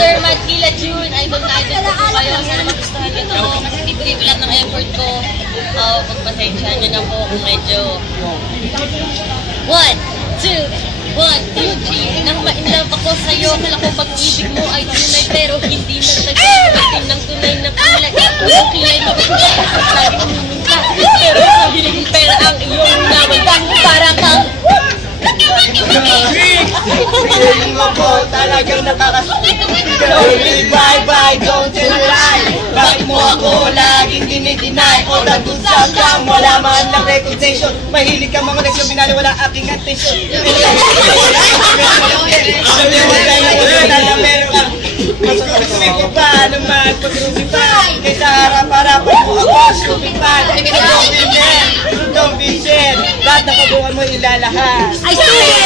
Sir Madkila June, idol na idol ko po kayo. Sana magustuhan nyo to. Kasi bibigay ko lahat ng effort ko. Pagpasensyahan nyo na po kung medyo... 1, 2, 3. Nang ma-inlove ako sa'yo, kala ko pag-ibig mo ay tunay, pero hindi na nagpapagating ng tunay na kulay. Yung kilay mo, lagi umiminta, pero sabi ng pera ang iyong nawagda. Para kang... Feeling mo po talagang bye-bye, don't tell me lie. Bakit mo ako laging dinideny? O nandun sa cam, wala man lang reputation. Mahilig ka mga leksyon, binali wala aking attention. Sabi mo tayo na wala na meron ka. Gusto ko pa naman pag-rusi pa. Kaysa harap-harapan mo ako, stupid pa. Don't be shit. Lahat ng kabuhan mo ilalahat. Ay, sige!